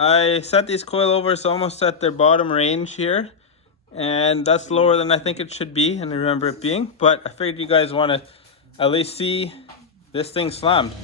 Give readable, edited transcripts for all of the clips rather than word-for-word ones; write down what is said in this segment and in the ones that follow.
I set these coilovers almost at their bottom range here, and that's lower than I think it should be and I remember it being, but I figured you guys want to at least see this thing slammed.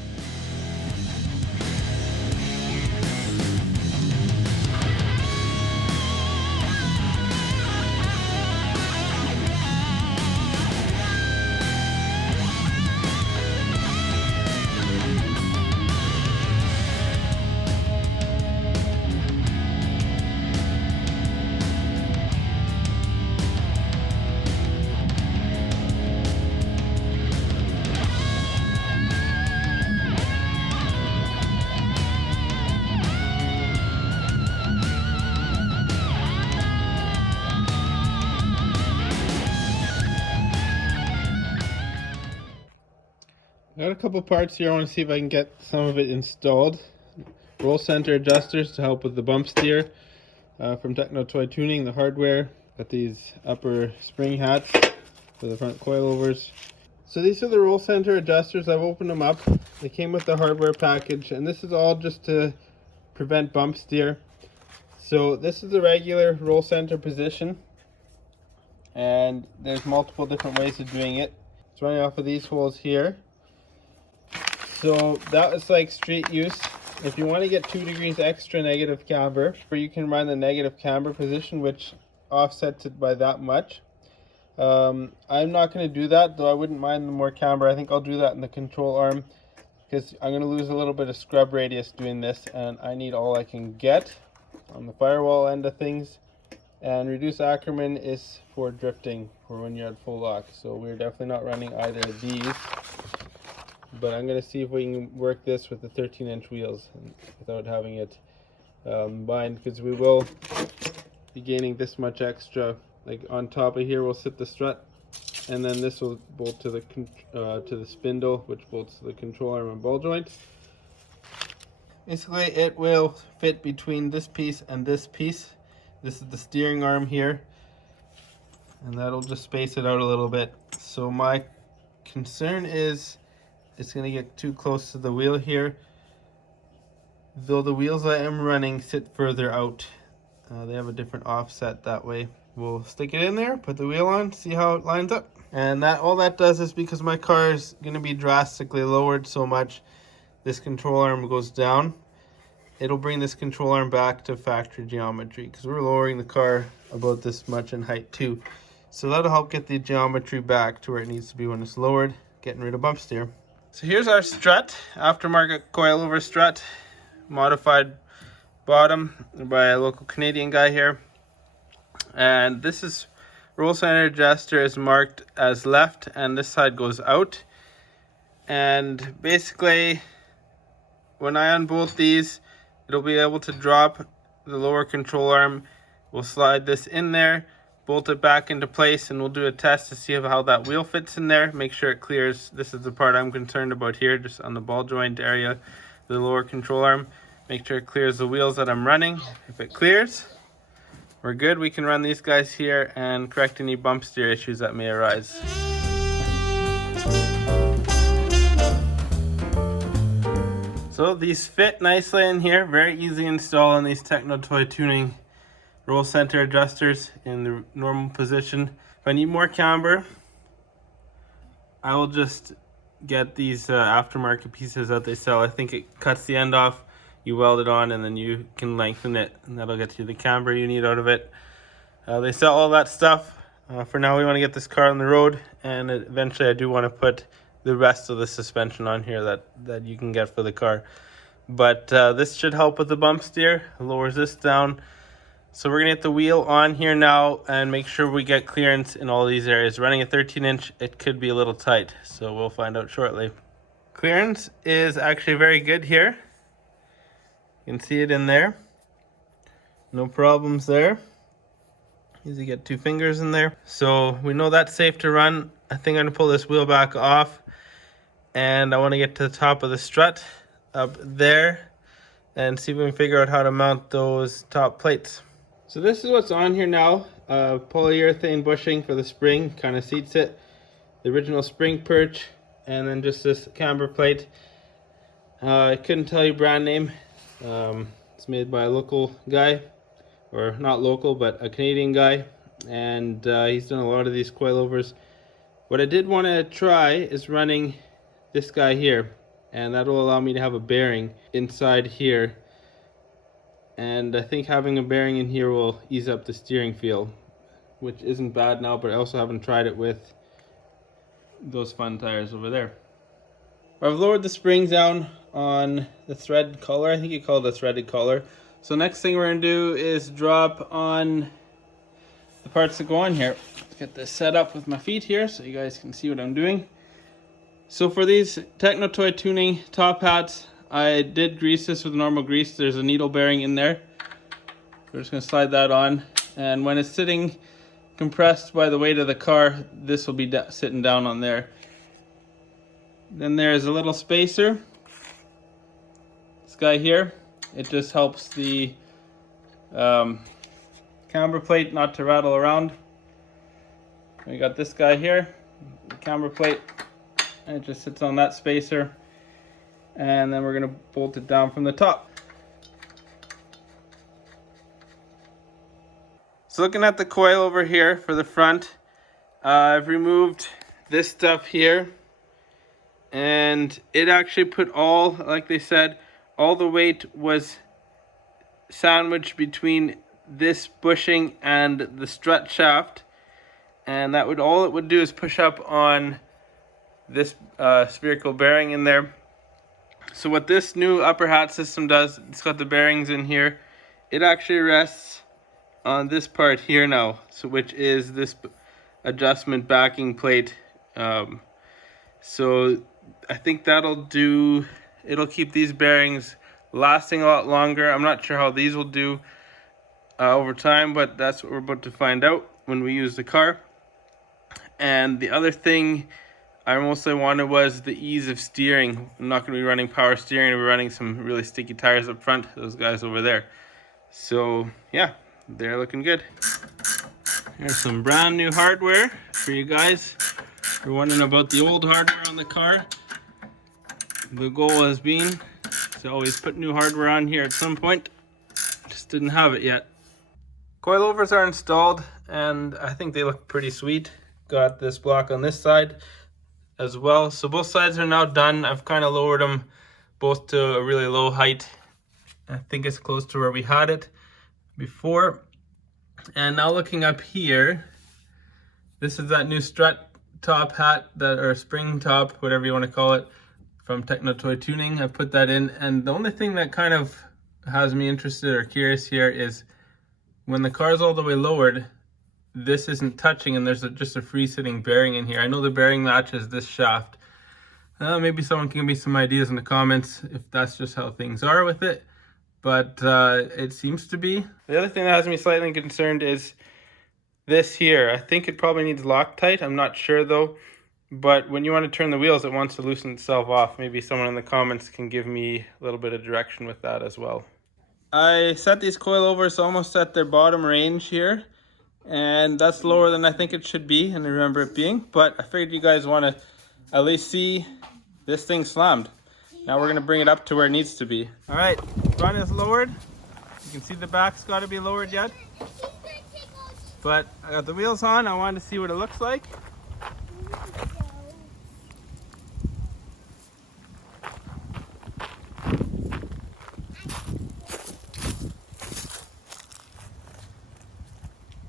Got a couple parts here. I want to see if I can get some of it installed. Roll center adjusters to help with the bump steer from Techno Toy Tuning, the hardware. Got these upper spring hats for the front coilovers. So these are the roll center adjusters. I've opened them up. They came with the hardware package, and this is all just to prevent bump steer. So this is the regular roll center position, and there's multiple different ways of doing it. It's running off of these holes here. So that is like street use. If you want to get 2 degrees extra negative camber, you can run the negative camber position, which offsets it by that much. I'm not going to do that, though I wouldn't mind the more camber. I think I'll do that in the control arm, because I'm going to lose a little bit of scrub radius doing this, and I need all I can get on the firewall end of things. And reduce Ackerman is for drifting, for when you're at full lock. So we're definitely not running either of these. But I'm going to see if we can work this with the 13-inch wheels without having it bind, because we will be gaining this much extra. Like on top of here will sit the strut, and then this will bolt to the spindle, which bolts to the control arm and ball joint. Basically it will fit between this piece and this piece. This is the steering arm here, and that'll just space it out a little bit. So my concern is it's going to get too close to the wheel here, though the wheels I am running sit further out. They have a different offset that way. We'll stick it in there, put the wheel on, see how it lines up. And that all that does is, because my car is going to be drastically lowered so much, this control arm goes down. It'll bring this control arm back to factory geometry, because we're lowering the car about this much in height too. So that'll help get the geometry back to where it needs to be when it's lowered, getting rid of bump steer. So here's our strut, aftermarket coilover strut, modified bottom by a local Canadian guy here. And this is roll center adjuster is marked as left, and this side goes out. And basically, when I unbolt these, it'll be able to drop the lower control arm. We'll slide this in there, bolt it back into place, and we'll do a test to see how that wheel fits in there. Make sure it clears. This is the part I'm concerned about here, just on the ball joint area, the lower control arm. Make sure it clears the wheels that I'm running. If it clears, we're good. We can run these guys here and correct any bump steer issues that may arise. So these fit nicely in here. Very easy install on these Techno Toy Tuning roll center adjusters in the normal position. If I need more camber, I will just get these aftermarket pieces that they sell. I think it cuts the end off, you weld it on, and then you can lengthen it, and that'll get you the camber you need out of it. They sell all that stuff. For now, we want to get this car on the road, and eventually I do want to put the rest of the suspension on here that you can get for the car. But this should help with the bump steer. It lowers this down. So we're gonna get the wheel on here now and make sure we get clearance in all these areas. Running a 13-inch, it could be a little tight, so we'll find out shortly. Clearance is actually very good here. You can see it in there. No problems there. Easy to get 2 fingers in there. So we know that's safe to run. I think I'm gonna pull this wheel back off, and I wanna get to the top of the strut up there and see if we can figure out how to mount those top plates. So this is what's on here now. Polyurethane bushing for the spring, kind of seats it. The original spring perch, and then just this camber plate. I couldn't tell you brand name. It's made by a local guy, or not local, but a Canadian guy, and he's done a lot of these coilovers. What I did want to try is running this guy here, and that will allow me to have a bearing inside here, and I think having a bearing in here will ease up the steering feel, which isn't bad now, but I also haven't tried it with those fun tires over there. I've lowered the springs down on the thread collar. I think you call it a threaded collar. So next thing we're going to do is drop on the parts that go on here. Let's get this set up with my feet here so you guys can see what I'm doing. So for these Techno Toy Tuning top hats, I did grease this with normal grease. There's a needle bearing in there. We're just going to slide that on. And when it's sitting compressed by the weight of the car, this will be sitting down on there. Then there's a little spacer. This guy here, it just helps the camber plate not to rattle around. We got this guy here, the camber plate, and it just sits on that spacer. And then we're going to bolt it down from the top. So looking at the coil over here for the front, I've removed this stuff here, and it actually put all, like they said, all the weight was sandwiched between this bushing and the strut shaft, and that would, all it would do is push up on this spherical bearing in there. So what this new upper hat system does, it's got the bearings in here, it actually rests on this part here now, so which is this adjustment backing plate. So I think that'll do, it'll keep these bearings lasting a lot longer. I'm not sure how these will do over time, but that's what we're about to find out when we use the car. And the other thing I mostly wanted was the ease of steering. I'm not going to be running power steering, we're running some really sticky tires up front, those guys over there. So yeah, they're looking good. Here's some brand new hardware for you guys. If you're wondering about the old hardware on the car, the goal has been to always put new hardware on here at some point. Just didn't have it yet. Coilovers are installed, and I think they look pretty sweet. Got this block on this side as well. So both sides are now done. I've kind of lowered them both to a really low height. I think it's close to where we had it before. And now looking up here, this is that new strut top hat, that, or spring top, whatever you want to call it, from Techno Toy Tuning. I've put that in, and the only thing that kind of has me interested or curious here is when the car's all the way lowered, this isn't touching, and there's just a free sitting bearing in here. I know the bearing matches this shaft. Maybe someone can give me some ideas in the comments if that's just how things are with it, but it seems to be. The other thing that has me slightly concerned is this here. I think it probably needs Loctite. I'm not sure though, but when you want to turn the wheels, it wants to loosen itself off. Maybe someone in the comments can give me a little bit of direction with that as well. I set these coilovers almost at their bottom range here, and that's lower than I think it should be and I remember it being, but I figured you guys want to at least see this thing slammed. Now we're going to bring it up to where it needs to be. All right, front is lowered. You can see the back's got to be lowered yet, but I got the wheels on. I wanted to see what it looks like.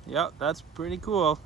Yep, that's pretty cool.